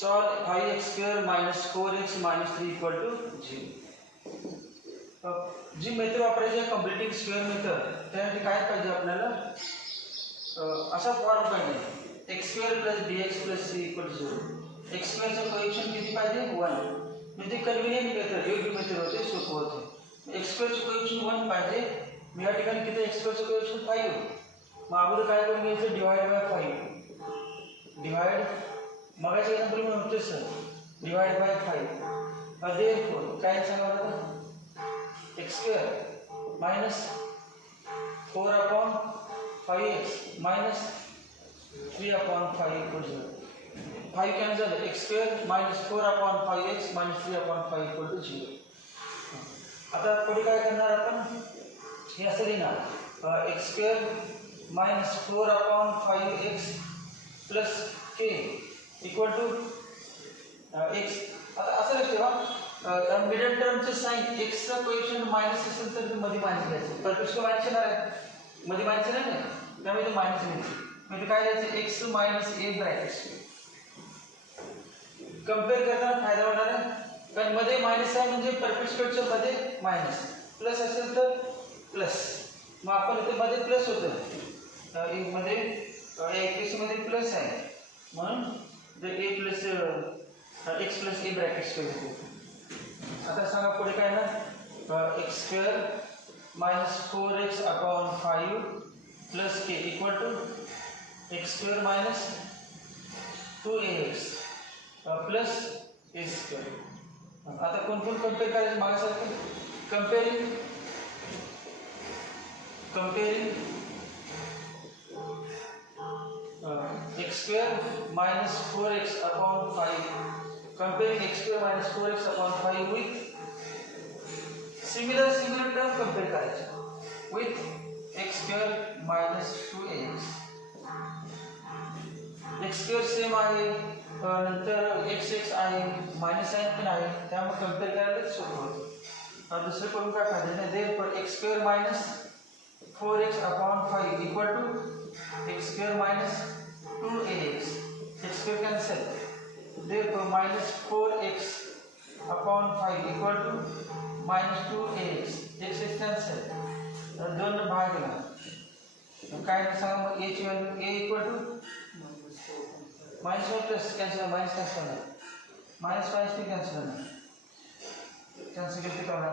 solve 5x square minus 4x minus 3 equal to 0. G method वापरायची आहे कम्प्लिटिंग स्क्वेअर मेथड त्यासाठी काय पाहिजे आपल्याला असा फॉर्म पाहिजे x square plus bx plus c equal to 0. x स्क्वेअरचं कोएफिशिएंट किती पाहिजे 1 म्हणजे कन्व्हिनियंट मेथड योग्य मेथड होते सोपं होते. x स्क्वेअरचं कोएफिशिएंट 1 पाहिजे. मी या ठिकाणी किती x स्क्वेअरचं कोएफिशिएंट 5 मग अगोदर काय करून घ्यायचं डिवाइड बाय 5 डिवाइड मगाच्या एक्झाम्पल मध्ये होते सर डिवाइड बाय 5 therefore काय सांगा बरं x square minus 4 upon 5x minus 3 upon 5 equal to 0. 5 cancel x square minus 4 upon 5x minus 3 upon 5 equal to 0. आता पुढे काय करणार आपण हे असं लिहिणार x square minus 4 upon 5x plus k equal to x. आता असं लक्षात मिडल टर्मचं साइन एक्सचा कोएफिशिएंट मायनस असेल तर मध्ये मायनस घ्यायचं. परफेक्ट मायनस येणार आहे मध्ये मायनस येणार नाही त्यामुळे ते मायनस घ्यायचं. म्हणजे काय घ्यायचं x minus A bracket compare करताना फायदा होणार आहे कारण मध्ये मायनस आहे म्हणजे परफेक्ट स्क्वेअरच्या मध्ये मायनस प्लस असेल तर प्लस. मग आपण इथे मध्ये प्लस होतं मध्ये या इक्वेशनमध्ये प्लस आहे म्हणून a plus x plus A bracket square. आता सांगा पुढे काय ना x square minus 4x upon 5 plus k equal to x square minus 2ax plus A square. आता कोण कोण कम्पेअर करायचं मागासारखं comparing x square minus 4x upon 5 comparing x square minus 4x upon 5 with similar term compare करायचे with x square minus 2x x square same आहे, नंतर x x आहे, minus sine पण आहे, त्यामुळे कम्पेअर करायला सोपं होतं. दुसरं करून काय फायदा नाही. Therefore x square minus 4x upon 5 equal to x square minus 2ax. X square cancel. Therefore minus 4x upon 5 equal to minus 2ax. X x cancel, 2 भाग गेला. काय सांगा मग a ची value. a equal to minus 1 plus cancel, minus cancel होना, minus minus भी cancel होना, cancel करके क्या होना है,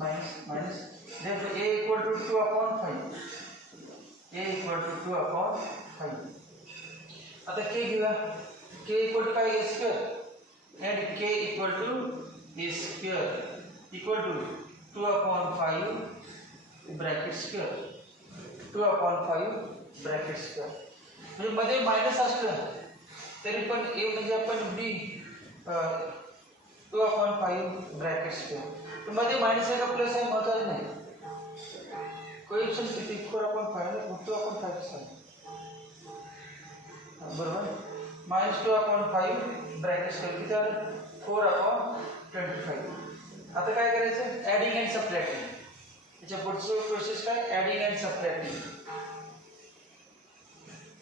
minus minus. Therefore a equal to 2 upon 5, a equal to 2 upon 5. आता k घेऊया. k इक्वल टू काय, a square, and k equal to a square equal to 2 upon 5 bracket square, 2 upon 5 bracket square. म्हणजे मध्ये minus असलं तरी पण a म्हणजे आपण b 2 अपॉन 5 ब्रॅकेट स्क्वेअर. मध्ये मायनस आहे का प्लस आहे महत्वाचं नाही. कोएफिशिएंट किती, 4 अपॉन 5 2 अपॉन 5 असतं बरोबर. मायनस 2 अपॉन 5 ब्रॅकेट स्क्वेअर किती आलं, 4 अपॉन 25. आता काय करायचं, ॲडिंग अँड सबट्रॅक्टिंग. याच्या पुढचं प्रोसेस काय, adding and subtracting.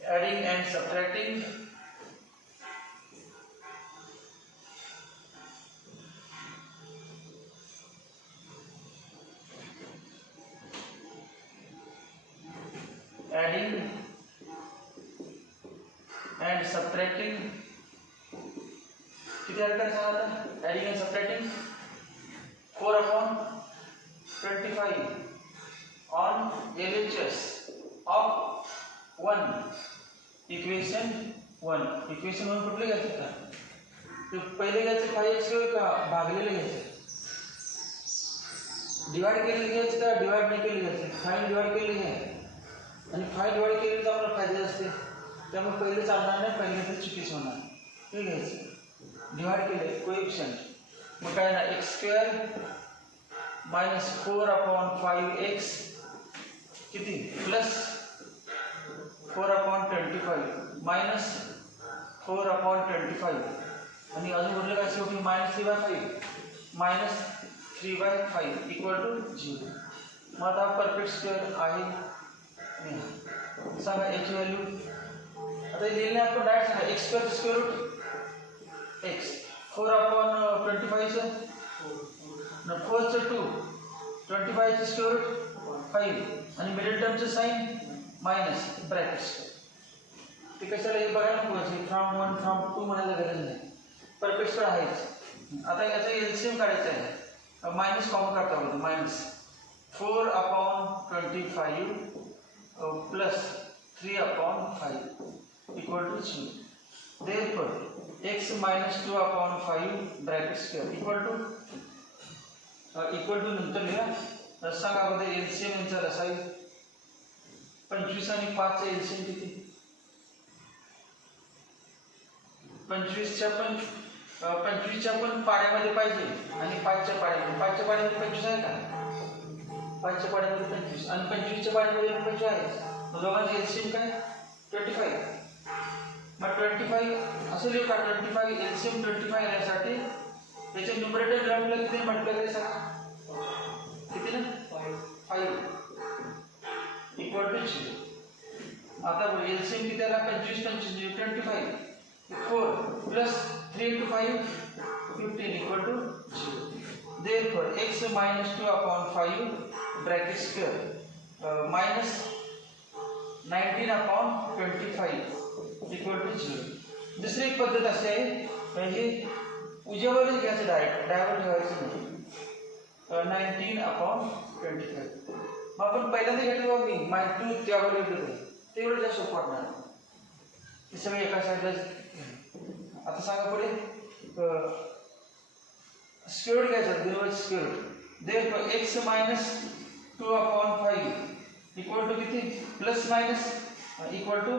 Adding and subtracting. adding and subtracting. किती आलं काय सांगा आता, adding and subtracting 4 upon 25 on LHS of 1 equation 1. equation 1 कुठले घ्यायचं का, ते पहिले घ्यायचं 5x का भागलेले घ्यायचं, डिवाइड केलेले घ्यायचं का डिवाइड नाही केले घ्यायचं. 5 डिवाइड केलेले घ्यायचं आणि 5 डिवाइड केले तर आपल्याला फायदा असते, त्यामुळे पहिले चालणार नाही, पहिले तर चुकीच होणार. हे घ्यायचं डिवाइड केले कोएफिशिएंट. मग काय ना, x square minus 4 upon 5x किती प्लस 4 अपॉन 25 मायनस 4 अपॉन 25 आणि अजून म्हटलं काय शेवटी मायनस 3/5 मायनस 3/5 इक्वल टू 0. मग आता परफेक्ट स्क्वेअर आहे सांगा याची व्हॅल्यू. आता लिहिलं आपण डायरेक्ट सांगा, x square square root x, 4 upon 25 चं 4 चं 2, 25 चं स्क्वेअर रूट 5 आणि मिडल टर्मचं साइन मायनस ब्रॅकेट स्क्वेअर. ते कशाला हे बघायला नको, फ्रॉम 1 फ्रॉम 2 म्हणायला गरज नाही, परफेक्ट स्क्वेअर आहेच. आता याचा एलसीएम काढायचा आहे, मायनस कॉमन काढता होतं, minus 4 upon 25 plus 3 upon 5 equal to 0. Therefore, x minus 2 upon 5 bracket square equal to नंतर लिहा. सांगा अगोदर एलसीएम यांचा रसाई 25 आणि 5 चा एलसीएम किती, 25 च्या पण पाड्यामध्ये पाहिजे आणि 5 च्या पाड्यामध्ये. 5 च्या पाड्यामध्ये 25 आहे का, 5 च्या पाड्यामध्ये 25 आणि 25 च्या पाड्यामध्ये 25 आहे. दोघांचे एलसीएम काय 25. मग 25 असं लिहू का, 25 एलसीएम 25 येण्यासाठी त्याचे न्यूमरेटर डिनॉमिनेटर किती म्हटलं तरी सांगा, किती ना 5 इक्वल टू 0. आता एलसीएम किती आला, 25 25 25 4 प्लस 3 into 5 15 equal to 0. Therefore, x minus 2 upon 5 bracket square minus 19 upon 25 equal to 0. दुसरी एक पद्धत अशी आहे, म्हणजे उजेवरच घ्यायचं, डायरेक्ट ठेवायचं नाही. 19 upon 25. मग आपण पहिल्यांदा घेतलं बघ, मी -2 त्यावर घेतलं ते एवढं जास्त सोपं वाटणार, हे सगळे एका साईडला. आता सांगा पुढे स्क्वेअर रूट घ्यायचा, दिलेलं square root. Therefore x minus 2 upon 5 equal to किती, plus minus equal to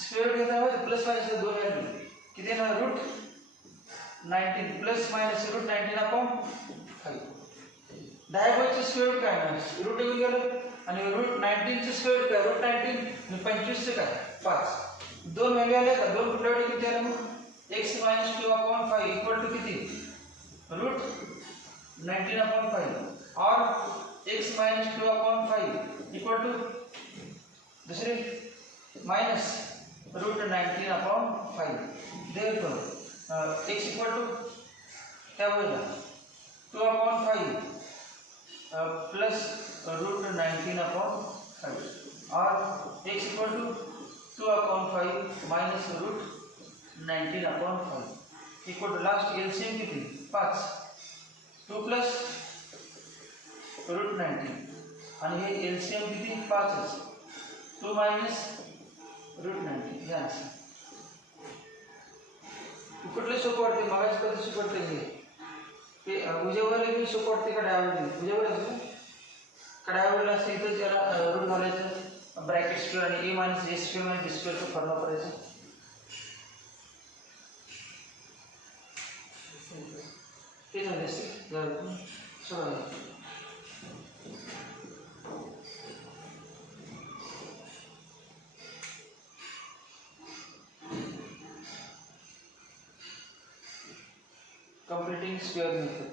square root घ्यायचा, प्लस मायनस दोन व्हॅल्यू किती ना, root 19 plus minus root 19 upon 5. डायगोनलचं स्क्वेअर रूट काय ना, रूट येऊन गेलं आणि रूट 19 चं स्क्वेअर रूट काय, रूट 19 आणि 25 चं काय 5. दोन व्हॅल्यू आल्या का दोन कुठल्या वेळी किती आल्या मग x मायनस 2/5 इक्वल टू किती रूट 19/5 और x मायनस 2/5 इक्वल टू दुसरे minus root 19/5 therefore x equal to क्या होगा 2/5 प्लस रूट 19/5 और x equal to 2/5 minus root 19/5 equal to last LCM किती 5 2 प्लस रूट 19 आणि हे एलसीएम किती 5च 2 माइनस रूट 19 हे आन्सर कुठले सोपं वाटते मगाच कधी सोपं वाटते हे उजेवर मी सोपं वाटते का डायवर उजेवर असं का डायवरला असं इथं त्याला रूट घालायचं ब्रॅकेट स्क्वेअर आणि ए मायनस ए स्क्वेअर मायनस बी स्क्वेअरचा फॉर्म्युला करायचा ते झाले असते सोडा completing square method.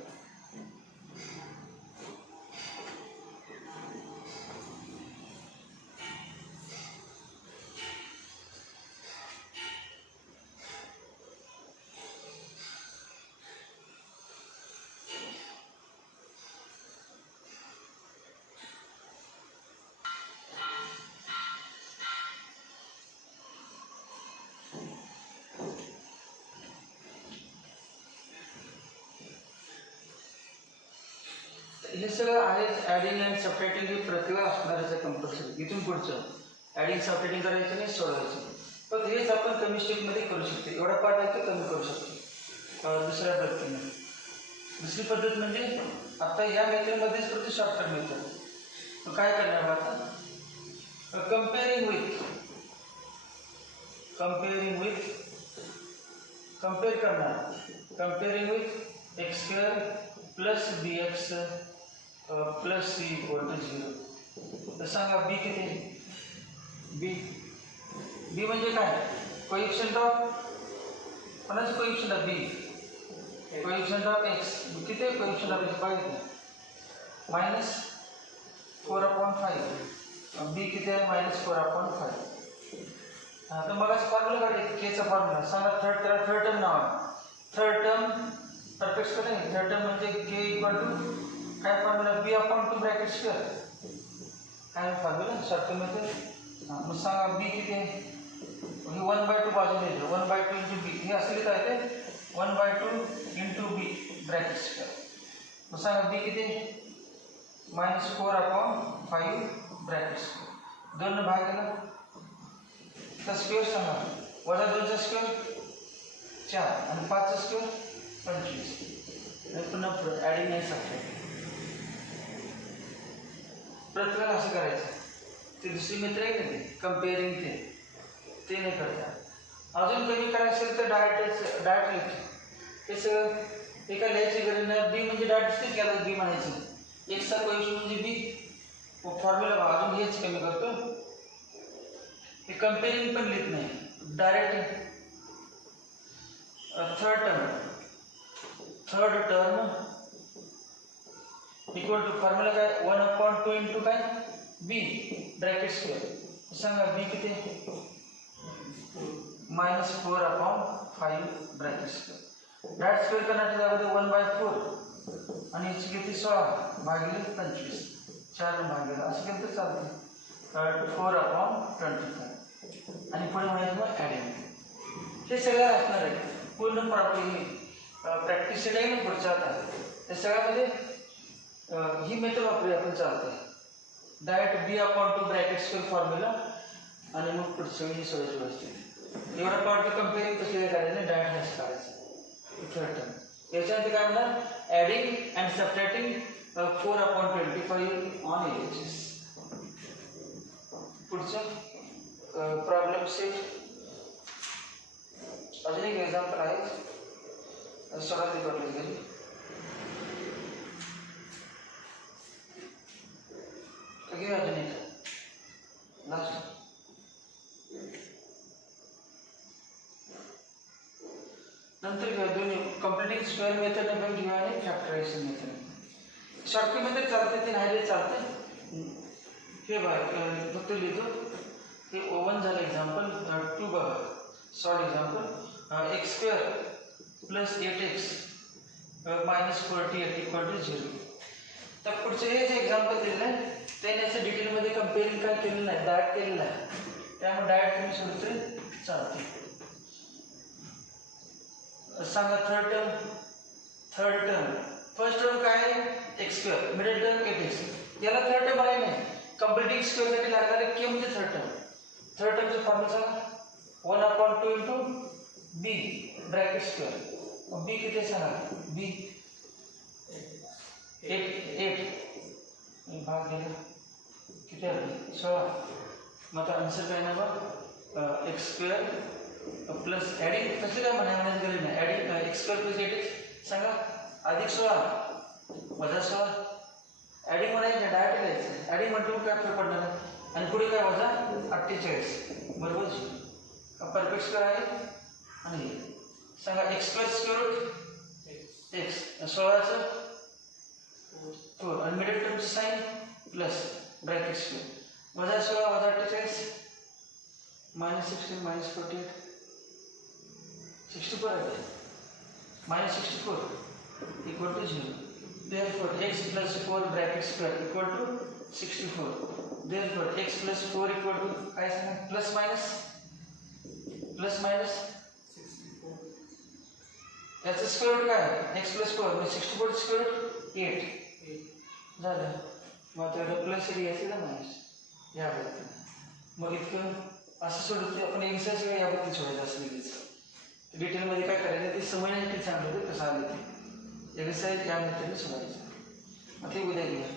हे सगळं आहे ॲडिंग अँड सबट्रॅक्टिंग ही प्रतिभा असणारच आहे कंपल्सरी इथून पुढचं ॲडिंग सबट्रॅक्टिंग करायचं नाही सोडवायचं पण हेच आपण कमी स्टेपमध्ये करू शकतो एवढा पार्ट आहे तो कमी करू शकतो दुसऱ्या पद्धतीने दुसरी पद्धत म्हणजे आता या मेथडमध्येच प्रति शॉर्टकट मेथड तो काय करणार आता कंपेअर करणार comparing with X square plus B X plus C equal to 0 तर सांगा बी किती बी म्हणजे काय कोएफिशिएंट ऑफ कोणाचं coefficient of B coefficient of X किती कोएफिशिएंट ऑफ एक्स पाहिजे मायनस 4/5 बी किती आहे मायनस 4/5 तर मग फॉर्म्युला काढले केचा फॉर्म्युला सांगा थर्ड टर्म नाव थर्ड टर्म परफेक्ट का नहीं थर्ड टर्म म्हणजे के इक्वल टू काय फॉर्म्युला b/2 ब्रॅकेट स्क्वेअर काय फॉर्म्युला शॉर्टकट मेथड मग सांगा b किती आहे हे 1/2 बाजूला येईल 1/2 इंटू b हे असं लिहिता येते 1/2 इंटू b ब्रॅकेट स्क्वेअर मग सांगा b किती मायनस 4/5 ब्रॅकेट स्क्वेअर 2 ने भाग केला तर स्क्वेअर सांगा वजा 2 चा स्क्वेअर 4 आणि 5 चा स्क्वेअर 25 पुन्हा ॲडिंग नाही सबट्रॅक्टिंग प्रत्येकाला असं करायचं ते दुसरी मित्र आहे ना ते कंपेअरिंग ते नाही करता अजून कमी करायचं असेल तर डायरेक्ट लिहितो हे सगळं एका लिहायची गरज नाही बी म्हणजे डायरेक्ट केला बी म्हणायचं एक्सचा कोएफिशिएंट म्हणजे बी फॉर्म्युला अजून हेच कमी करतो हे कंपेअरिंग पण लिहित नाही direct third term equal to formula काय 1/2 इंटू काय बी ब्रॅकेट स्क्वेअर सांगा बी किती minus 4/5 bracket square direct square करण्याच्या जागेमध्ये 1/4 आणि याची किती 16 भागिले 25 4 भागिले असं केलं तर चालते 4/25 आणि पुढे म्हणायचं मग ॲडिंग हे सगळं असणार आहे पूर्ण प्रॉपर्टी प्रॅक्टिस आहे ना पुढच्या आता त्या सगळ्यामध्ये ही मेथड वापरूया आपण चालते direct b/2 bracket square formula आणि मग पुढचं ही सोयीची गोष्ट एवढा पार्ट कंपेअरिंग कसं करायचं डायरेक्ट हेच करायचं थर्ड टर्म याच्यानंतर काय म्हणणार adding and subtracting 4/25 on H पुढचं प्रॉब्लेम सेट अजून एक एक्झाम्पल आहे सोडा ते बदलून गेली अजून एक लास्ट नंतर घेऊया दोन्ही कम्प्लिटिंग स्क्वेअर मेथडने पण घेऊया आणि फॅक्टरायझेशन मेथड. शॉर्टकट मध्ये चालते ते नाही चालते. हे बघा फक्त लिहितो. हे ओवन झालं एक्झाम्पल 2 बघा sorry example x square plus 8x minus 48 equal to 0. तर पुढचे हे जे एक्झाम्पल दिलं आहे त्याने असं डिटेलमध्ये कंपेअरिंग काय केलेलं नाही, डायरेक्ट केलेलं आहे. त्यामुळे डायरेक्ट तुम्ही सोडून तरी चालते. सांगा थर्ड टर्म फर्स्ट टर्म काय आहे X square, middle term 8x. याला थर्ड टर्म आहे नाही. कंप्लिटिंग स्क्वेअरसाठी लागणारे के म्हणजे थर्ड टर्म. थर्ड टर्मचं फॉर्म्युला सांगा 1/2 इंटू बी ब्रॅकेट स्क्वेअर. मग बी किती सांगा बी 8 भाग दिला किती आले 16. मग आता आन्सर काय ना बघ एक्स स्क्वेअर प्लस ॲडिंग कसं काय म्हणायची गरज नाही. Adding x square plus 8x सांगा अधिक 16 वजा 16. ॲडिंग म्हणायचं डायरेक्ट लिहायचं. ॲडिंग म्हटलं काय फरक पडणार आहे आणि पुढे काय वजा 48 बरोबर. परफेक्ट स्क्वेअर आहे आणि सांगा x square square root X 16चं 4 आणि मिडल टर्मचं साईन प्लस ब्रॅकेट स्क्वेअर वजा 16 वजा 48 मायनस 16 मायनस 48 64 आहे minus 64 equal to 0. Therefore x plus 4 bracket square equal to 64. Therefore x plus 4 equal to काय सांगा प्लस मायनस 64. याचं स्क्वेअर रूट काय x plus 4 म्हणजे 64 स्क्वेअर रूट 8 झालं. मग त्याला प्लस यायचं का मायनस या पद्धतीने. मग इतकं असं सोडत आपण एक्सरसाइज या पद्धतीने सोडायचं असं लिहायचं. डिटेलमध्ये काय करायचं ते समजण्यासाठी सांगलं कसं आलं ते एक्सरसाइज या मेथडने सोडायचं. मग ते उद्या घेऊया.